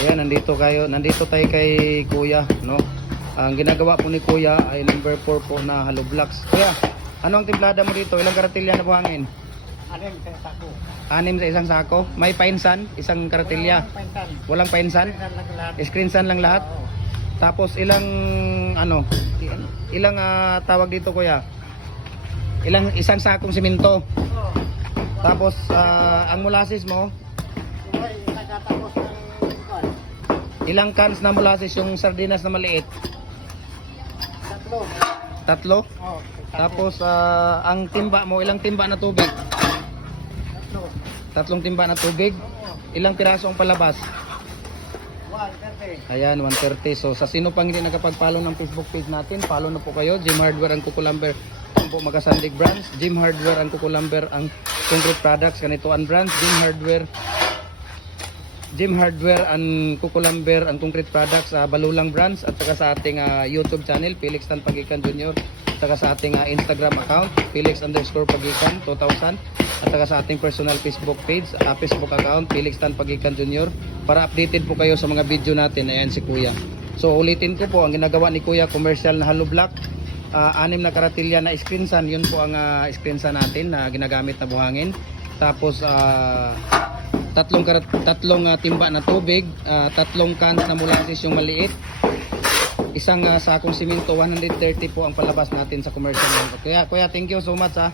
Ayan, nandito tayo kay Kuya, no? Ang ginagawa po ni Kuya ay number 4 po na hollow blocks. Kuya, ano ang timplada mo dito? Ilang karatilya na buhangin? Anim sa sako. 6 sa isang sako. May painsan, isang karatilya. Walang painsan. Screensan lang lahat. Oo. Tapos ilang tawag dito Kuya? Isang sakong simento. Oo. Tapos ang molasses mo, Sabay, nagtatapos ng kwan. ilang cans na molasses yung sardinas na maliit? Tatlo. Tatlo. Oo. Tapos ang timba mo, ilang timba na tubig? Tatlo. 3 timba na tubig. Oo. Ilang piraso ang palabas? 130. Ayan, 130. So sa sino pang hindi nakapag-follow ng Facebook page natin, follow na po kayo. Jim Hardware ang Kukulamber po Magasandig branch. Jim Hardware ang Kukulamber ang concrete products. Ganito ang branch. Jim Hardware ang Kukulamber ang concrete products. Balulang branch. At saka sa ating YouTube channel, Felix Tan Pagikan Jr. At saka sa ating Instagram account, Felix_Pagikan 2000. At saka sa ating personal Facebook page, Facebook account, Felix Tan Pagikan Jr. Para updated po kayo sa mga video natin. Ayan si Kuya. So ulitin ko po, ang ginagawa ni Kuya, commercial na hollow block. 6 na karatilya na screensan, yun po ang screensan natin na ginagamit na buhangin. Tapos tatlong timba na tubig, 3 cans na molasses yung maliit, isang sakong simento. 130 po ang palabas natin sa commercial. Kuya, thank you so much ha.